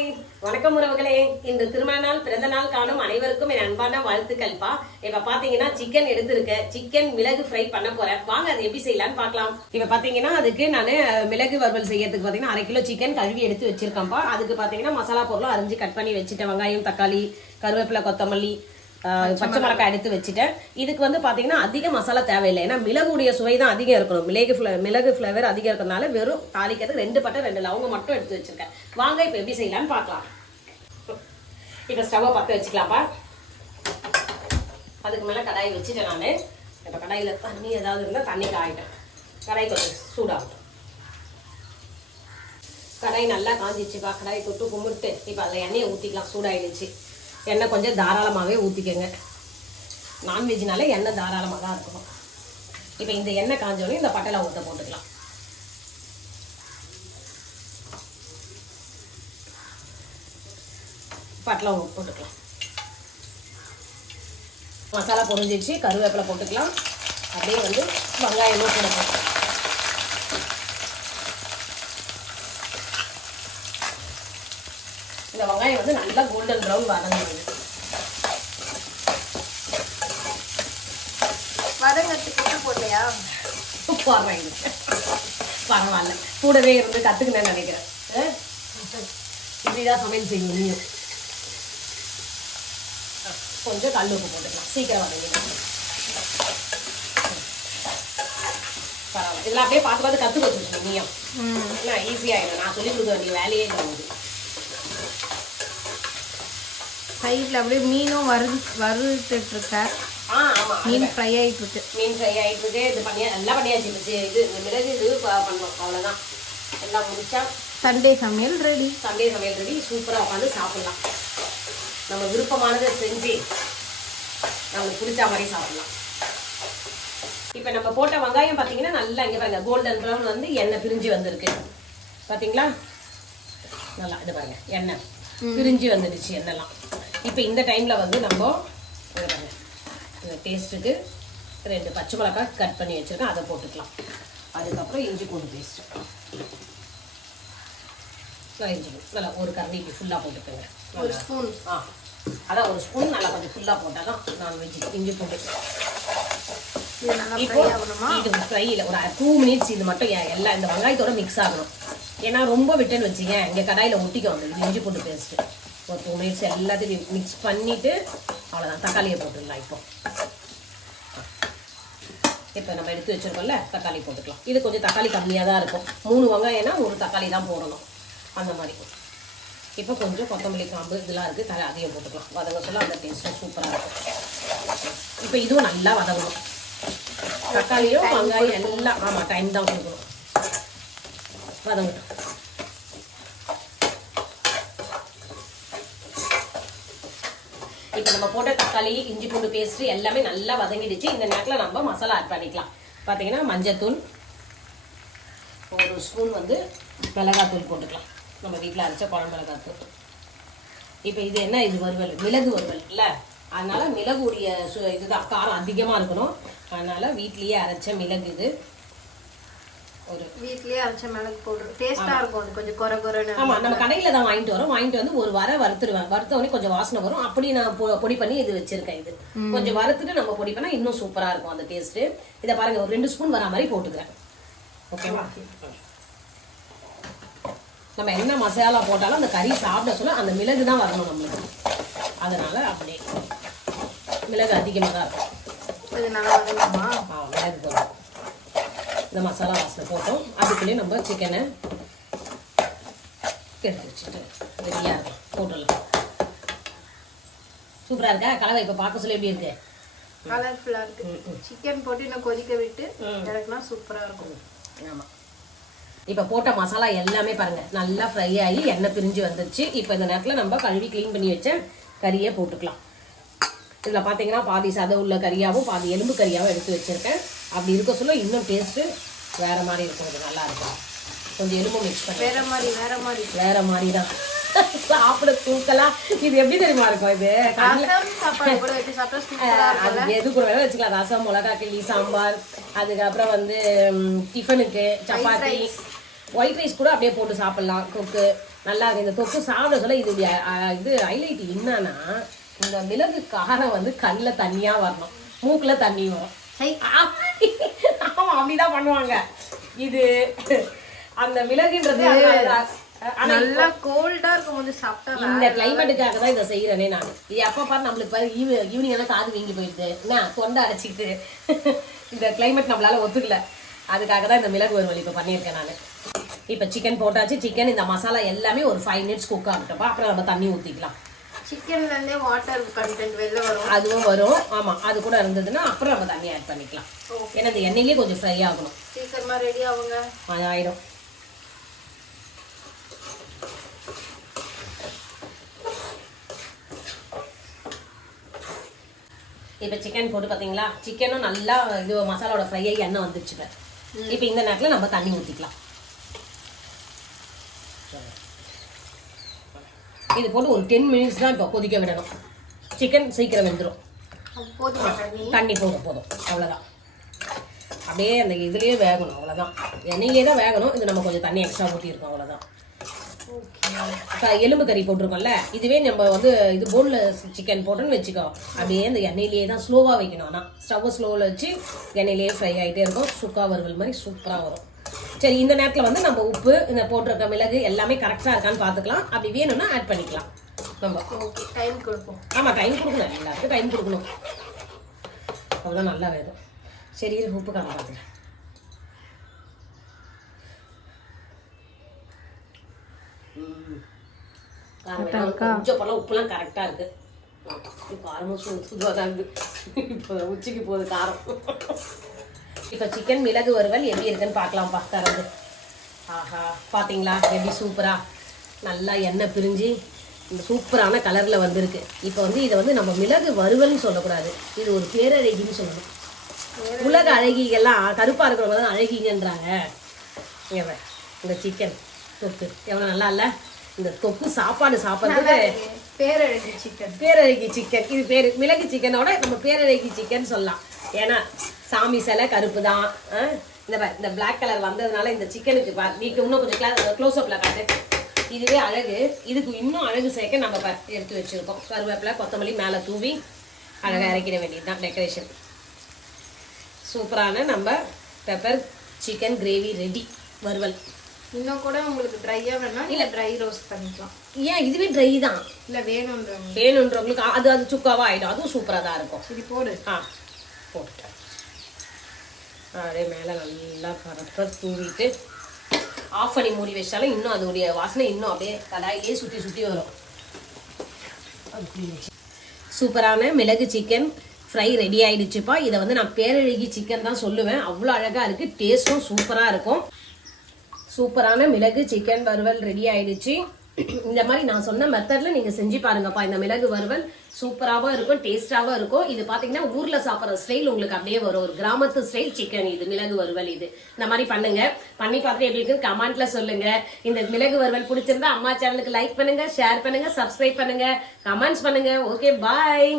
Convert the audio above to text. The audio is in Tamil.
ஹாய் வணக்கம் உறவுகளே. இந்த திருமண நாள் பிறந்த நாள் காணும் அனைவருக்கும் என் அன்பான வாழ்த்துக்கள்ப்பா. இப்ப பாத்தீங்கன்னா சிக்கன் எடுத்திருக்கேன். சிக்கன் மிளகு ஃப்ரை பண்ண போறேன். வாங்க அது எப்படி செய்யலாம்னு பார்க்கலாம். இப்ப பாத்தீங்கன்னா அதுக்கு நான் மிளகு வறுவல் செய்யறதுக்கு பாத்தீங்கன்னா 1/2 கிலோ சிக்கன் கழுவி எடுத்து வச்சிருக்கேன்ப்பா. அதுக்கு பாத்தீங்கன்னா மசாலா பொருளும் அரிஞ்சு கட் பண்ணி வச்சுட்டேன். வெங்காயம், தக்காளி, கருவேப்பிலை, கொத்தமல்லி, பச்சை மிளகாய் எடுத்து வச்சுட்டேன். இதுக்கு வந்து பாத்தீங்கன்னா அதிக மசாலா தேவையில்லை. ஏன்னா மிளகுடைய சுவை தான் அதிகம் இருக்கணும். மிளகு ஃபிளேவர் அதிகம் இருக்கிறதுனால வெறும் தாளிக்கிறதுக்கு 2 பட்டை 2 லவங்கம் மட்டும் எடுத்து வச்சிருக்கேன். வாங்க இப்ப எப்படி செய்யலாம்னு பார்க்கலாம். இப்ப ஸ்டவ்வை பற்ற வச்சுக்கலாம்ப்பா. அதுக்கு மேல கடாய் வச்சுட்டேன். நான் இப்ப கடாயில தண்ணி ஏதாவது இருந்தா தண்ணி காயிட்டேன். கடாய் கொஞ்சம் சூடாகும். கடாய் நல்லா காஞ்சிச்சுப்பா. கடாய் தொட்டு கும்பிட்டு இப்ப அதில் எண்ணெயை ஊற்றிக்கலாம். சூடாயிடுச்சு. எண்ணெய் கொஞ்சம் தாராளமாகவே ஊற்றிக்கங்க. நான்வெஜ்னாலே எண்ணெய் தாராளமாக தான் இருக்கணும். இப்போ இந்த எண்ணெய் காஞ்சோடனே இந்த பட்டை ஊற்ற போட்டுக்கலாம். பட்டை போட்டுக்கலாம். மசாலா பொரிஞ்சிடுச்சு. கருவேப்பிலை போட்டுக்கலாம். அப்படியே வந்து வெங்காயமும் கூட போட்டுக்கலாம். இந்த வெங்காயம் வந்து நல்லா கோல்டன் ப்ரௌன் வதங்குது. வதங்கத்துக்கு போடலையா? பரவாயில்ல, கூடவே இருந்து கத்துக்கினேன்னு நினைக்கிறேன். இப்படிதான் சமையல் செய்யும் நீயும். கொஞ்சம் கல் உப்பு போட்டுக்கலாம். சீக்கிரம் வதங்கிடும். பரவாயில்ல, இதெல்லாம் அப்படியே பார்த்து பார்த்து கற்றுக்க வச்சுருக்கேன் நீயும். ஈஸியாகிடும். நான் சொல்லி கொடுக்க வேண்டிய வேலையே இல்லை. சைடில் அப்படியே மீனும் வறுத்துட்டு இருக்கேன். மீன் ஃப்ரை ஆகிட்டு இருக்கு. மீன் ஃப்ரை ஆகிட்டு இருக்கு. இது பண்ணியா எல்லாம் பண்ணியாச்சு. இது இந்த மிளகு இது பண்ணோம், அவ்வளோதான். எல்லாம் முடிச்சா சண்டே சமையல் ரெடி. சண்டே சமையல் ரெடி. சூப்பராக உட்காந்து சாப்பிட்லாம். நம்ம விருப்பமானதை செஞ்சு நம்மளுக்கு பிடிச்ச மாதிரி சாப்பிட்லாம். இப்போ நம்ம போட்ட வெங்காயம் பார்த்தீங்கன்னா நல்லா இங்கே பாருங்க கோல்டன் ப்ரௌன் வந்து எண்ணெய் பிரிஞ்சு வந்திருக்கு. பார்த்தீங்களா? நல்லா இது பாருங்க எண்ணெய் பிரிஞ்சு வந்துடுச்சு எண்ணெய்லாம். இப்போ இந்த டைமில் வந்து நம்ம இந்த டேஸ்ட்டுக்கு 2 பச்சை மிளகாய் கட் பண்ணி வச்சுருக்கேன், அதை போட்டுக்கலாம். அதுக்கப்புறம் இஞ்சி பூண்டு பேஸ்ட்டு இஞ்சி பூண்டு நல்லா ஒரு கரண்டிக்கு ஃபுல்லாக போட்டுக்கோங்க. ஒரு ஸ்பூன். அதான் ஒரு ஸ்பூன் நல்லா கொஞ்சம் ஃபுல்லாக போட்டால் தான் நான்வெஜ். இஞ்சி பூண்டு இப்போ இது ஃப்ரையில் ஒரு 2 மினிட்ஸ் இது மட்டும் எல்லாம் இந்த வெங்காயத்தோட மிக்ஸ் ஆகணும். ஏன்னா ரொம்ப விட்டுன்னு வச்சிங்க இங்கே கடாயில் ஒட்டிக்க வந்துடுது இஞ்சி பூண்டு பேஸ்ட்டு. ஒரு 2 மினிட்ஸ் எல்லாத்தையும் மிக்ஸ் பண்ணிவிட்டு அவ்வளோதான். தக்காளியை போட்டுடலாம். இப்போ நம்ம எடுத்து வச்சுருக்கோம்ல, தக்காளி போட்டுக்கலாம். இது கொஞ்சம் தக்காளி கம்மியாக தான் இருக்கும். 3 வெங்காயம்னா 1 தக்காளி தான் போடணும், அந்த மாதிரி. இப்போ கொஞ்சம் கொத்தமல்லி, காம்பு இதெல்லாம் இருக்குது, அதையும் போட்டுக்கலாம். வதங்க சொல்ல அந்த டேஸ்ட்டும் சூப்பராக இருக்கும். இப்போ இதுவும் நல்லா வதங்கணும். தக்காளியும் வெங்காயம் எல்லாம் டைம் தான் கொடுக்கணும். வதங்கட்டும். இப்போ நம்ம போட்ட தக்காளி, இஞ்சி பூண்டு பேஸ்ட் எல்லாமே நல்லா வதங்கிடுச்சு. இந்த நேரத்தில் நம்ம மசாலா ஆட் பண்ணிக்கலாம். பார்த்தீங்கன்னா மஞ்சத்தூள், 1 ஸ்பூன் வந்து மிளகாத்தூள் போட்டுக்கலாம். நம்ம வீட்டில் அரைச்ச குழம்பு மிளகாத்தூள். இப்போ இது என்ன, இது வறுவல், மிளகு வறுவல் இல்லை, அதனால மிளகுடைய இதுதான் காரம் அதிகமாக இருக்கணும். அதனால வீட்லேயே அரைச்ச மிளகு. இது ஒரு வீட்லயே அரைச்ச மிளகு போடுறோம். டேஸ்டா இருக்கும். அது கொஞ்சம் கொரகொரன்னு. ஆமா, நம்ம கடையில தான் வாங்கிட்டு வந்து 1 வாரம் வறுத்துருவேன். வறுத்த உடனே கொஞ்சம் வாசனை வரும். அப்படி நான் பொடி பண்ணி இது வச்சிருக்கேன். இது கொஞ்சம் வறுத்துட்டு நம்ம பொடி பண்ணா இன்னும் சூப்பரா இருக்கும் அந்த டேஸ்ட். இதை பாருங்க, ஒரு 2 ஸ்பூன் வரா மாதிரி போட்டுக்கிறேன். ஓகேவா? நம்ம என்ன மசாலா போட்டாலும் அந்த கறி சாப்பிட சொல்ல அந்த மிளகு தான் வரணும் நம்மளுக்கு. அதனால அப்படியே மிளகு அதிகமாக தான் இருக்கும். இது நல்லா வரணுமா? மிளகு போதும். இந்த மசாலா வாசனை போட்டோம். அதுக்குள்ளேயே நம்ம சிக்கனை எடுத்து வச்சுட்டு ரெடியாக இருக்கும், போட்டுடலாம். சூப்பராக இருக்கா கலவை? இப்போ பார்க்க சொல்ல எப்படி இருக்கு? கலர்ஃபுல்லாக இருக்கு. சிக்கன் போட்டு இன்னும் கொதிக்க விட்டு இறக்குனா சூப்பராக இருக்கும். ஆமாம். இப்போ போட்ட மசாலா எல்லாமே பாருங்க நல்லா ஃப்ரை ஆகி எண்ணெய் பிரிஞ்சு வந்துருச்சு. இப்போ இந்த நேரத்தில் நம்ம கழுவி க்ளீன் பண்ணி வச்ச கறியை போட்டுக்கலாம். இதில் பார்த்தீங்கன்னா பாதி சதை உள்ள கறியாகவும் பாதி எலும்பு கறியாகவும் எடுத்து வச்சுருக்கேன். அப்படி இருக்க சொல்ல இன்னும் டேஸ்ட்டு வேறு மாதிரி இருக்கும். இது நல்லா இருக்கும். கொஞ்சம் எலும்பு மிக்ஸ் பண்ணி வேறு மாதிரி தான் சாப்பிட தூக்கலாம். இது எப்படி தெரியுமா இருக்கும்? இது எது கூட வேணாலும் வச்சுக்கலாம். ரசம், மிளகா கிள்ளி, சாம்பார், அதுக்கப்புறம் வந்து டிஃபனுக்கு சப்பாத்தி, ஒயிட் ரைஸ் கூட அப்படியே போட்டு சாப்பிட்லாம். கொக்கு நல்லா இருக்கு. இந்த தொக்கு சாப்பிட சொல்ல இது இது ஹைலைட் என்னன்னா, இந்த மிளகு காரம் வந்து கண்ணில் தண்ணியா வரணும், மூக்குல தண்ணி வரும். ஆமா அப்படிதான் பண்ணுவாங்க. இது அந்த மிளகுன்றது நல்லா கோல்டா இருக்கும் போது சாப்பிட்டா இந்த கிளைமேட்டுக்காக தான் இதை செய்யறேனே நான். இது எப்ப பாரு நம்மளுக்கு பாரு ஈவினிங் எல்லாம் காது வீங்கி போயிடுது, என்ன தொண்டை அடைச்சிக்கிட்டு இந்த கிளைமேட் நம்மளால ஒத்துக்கல. அதுக்காக தான் இந்த மிளகு வறுவல் இப்போ பண்ணியிருக்கேன் நான். இப்போ சிக்கன் போட்டாச்சு. சிக்கன் இந்த மசாலா எல்லாமே ஒரு 5 minutes குக் ஆகட்டும். அப்புறம் நம்ம தண்ணி ஊற்றிக்கலாம். சிக்கன்ல இருந்தே வாட்டர் கண்டென்ட் வெளில வரும். அதுவும் வரும். ஆமா, அது கூட இருந்ததுன்னா அப்புறம் நம்ம தண்ணி ஆட் பண்ணிக்கலாம். ஏன்னா இந்த எண்ணெயிலே கொஞ்சம் ஃப்ரை ஆகணும். சீக்கிரமா ரெடி ஆகுங்க. அது ஆயிடும். இப்போ சிக்கன் போட்டு பார்த்தீங்களா, சிக்கனும் நல்லா இது மசாலாவோட ஃப்ரை ஆகி எண்ணெய் வந்துருச்சு. இப்போ இந்த நேரத்தில் நம்ம தண்ணி ஊற்றிக்கலாம். இது போட்டு ஒரு 10 minutes தான் இப்போ கொதிக்க விடணும். சிக்கன் சீக்கிரம் வெந்துடும். தண்ணி போதும் அவ்வளோதான். அப்படியே அந்த இதுலேயே வேகணும், அவ்வளோதான். எண்ணெயிலே தான் வேகணும். இது நம்ம கொஞ்சம் தண்ணி எக்ஸ்ட்ரா ஊற்றிருக்கோம், அவ்வளோதான். எலும்பு கறி போட்டிருக்கோம்ல, இதுவே நம்ம வந்து இது போன்லெஸ் சிக்கன் போட்டோன்னு வச்சுக்கோ, அப்படியே இந்த எண்ணெயிலேயே தான் ஸ்லோவாக வைக்கணும். ஆனால் ஸ்டவ்வை ஸ்லோவில் வச்சு எண்ணெயிலேயே ஃப்ரை ஆகிட்டே இருக்கும். சுக்கா வறுவல் மாதிரி சூப்பராக வரும். சரி, இந்த நேரத்தில் வந்து நம்ம உப்பு இந்த போட்டிருக்க மிளகு எல்லாமே கரெக்டாக இருக்கான்னு பார்த்துக்கலாம். அப்படி வேணும்னா ஆட் பண்ணிக்கலாம் நம்ம. டைம் கொடுப்போம். ஆமாம், டைம் கொடுக்கணும். எல்லாத்துக்கும் டைம் கொடுக்கணும். அவ்வளோ நல்லா வேணும். சரி, உப்பு காண பார்த்துக்கலாம். கொஞ்சம் பழம் உப்புலாம் கரெக்டாக இருக்கு. காரமும் சுதுவாக தான் இருக்குது. இப்போ உச்சிக்கு போகுது காரம். இப்போ சிக்கன் மிளகு வறுவல் எப்படி இருக்குன்னு பார்க்கலாம். தரது ஆஹா, பார்த்தீங்களா எப்படி சூப்பரா நல்லா எண்ணெய் பிரிஞ்சு இந்த சூப்பரான கலரில் வந்திருக்கு. இப்போ வந்து இதை வந்து நம்ம மிளகு வறுவல்னு சொல்லக்கூடாது, இது ஒரு பேரழகின்னு சொல்லணும். உலக அழகிகள்லாம் கருப்பாக இருக்கிறவங்க தான் அழகிங்கன்றாங்க. இந்த சிக்கன் தொக்கு எவ்வளோ நல்லா இல்லை. இந்த தொக்கு சாப்பாடு சாப்பிட்றதுக்கு பேரழகி சிக்கன். பேரழகி சிக்கன் இது பேர். மிளகு சிக்கனோட நம்ம பேரழகி சிக்கன் சொல்லலாம். ஏன்னா சாமி சிலை கருப்பு தான். இந்த பிளாக் கலர் வந்ததுனால இந்த சிக்கனுக்கு நீக்கு இன்னும் கொஞ்சம் க்ளோஸ்அப்பில் காட்டு. இதுவே அழகு. இதுக்கு இன்னும் அழகு சேர்க்க நம்ம எடுத்து வச்சுருக்கோம். கருவேப்பிலை கொத்தமல்லி மேலே தூவி அழகாக இறக்கிட வேண்டியது தான் டெக்கரேஷன். சூப்பரான நம்ம பெப்பர் சிக்கன் கிரேவி ரெடி. வறுவல் இன்னும் கூட உங்களுக்கு ட்ரையாக வேணா இல்லை ட்ரை ரோஸ்ட் பண்ணிக்கலாம். ஏன் இதுவே ட்ரை தான் இல்லை வேணுன்றவங்களுக்கு அது சுக்காவாக ஆகிடும். அதுவும் சூப்பராக தான் இருக்கும். சரி போடு. போட்டுட்டேன். அப்படியே மேலே நல்லா கரெக்டாக தூவிட்டு ஆஃப் பண்ணி மூடி வச்சாலும் இன்னும் அதோடைய வாசனை இன்னும் அப்படியே கடாயிலே சுற்றி சுற்றி வரும். சூப்பரான மிளகு சிக்கன் ஃப்ரை ரெடி ஆயிடுச்சுப்பா. இதை வந்து நான் பேரழகி சிக்கன் தான் சொல்லுவேன். அவ்வளோ அழகாக இருக்குது. டேஸ்ட்டும் சூப்பராக இருக்கும். சூப்பரான மிளகு சிக்கன் வறுவல் ரெடி ஆயிடுச்சு. இந்த மாதிரி நான் சொன்ன மெத்தட்ல நீங்க செஞ்சு பாருங்கப்பா. இந்த மிளகு வறுவல் சூப்பராகவும் இருக்கும், டேஸ்டாகவும் இருக்கும். இது பாத்தீங்கன்னா ஊர்ல சாப்பிட்ற ஸ்டைல் உங்களுக்கு அப்படியே வரும். ஒரு கிராமத்து ஸ்டைல் சிக்கன் இது மிளகு வறுவல். இது இந்த மாதிரி பண்ணுங்க. பண்ணி பார்த்துட்டு எப்படி இருக்குன்னு கமெண்ட்ல சொல்லுங்க. இந்த மிளகு வறுவல் பிடிச்சிருந்தா அம்மா சேனலுக்கு லைக் பண்ணுங்க, ஷேர் பண்ணுங்க, சப்ஸ்கிரைப் பண்ணுங்க, கமெண்ட்ஸ் பண்ணுங்க. ஓகே, பாய்.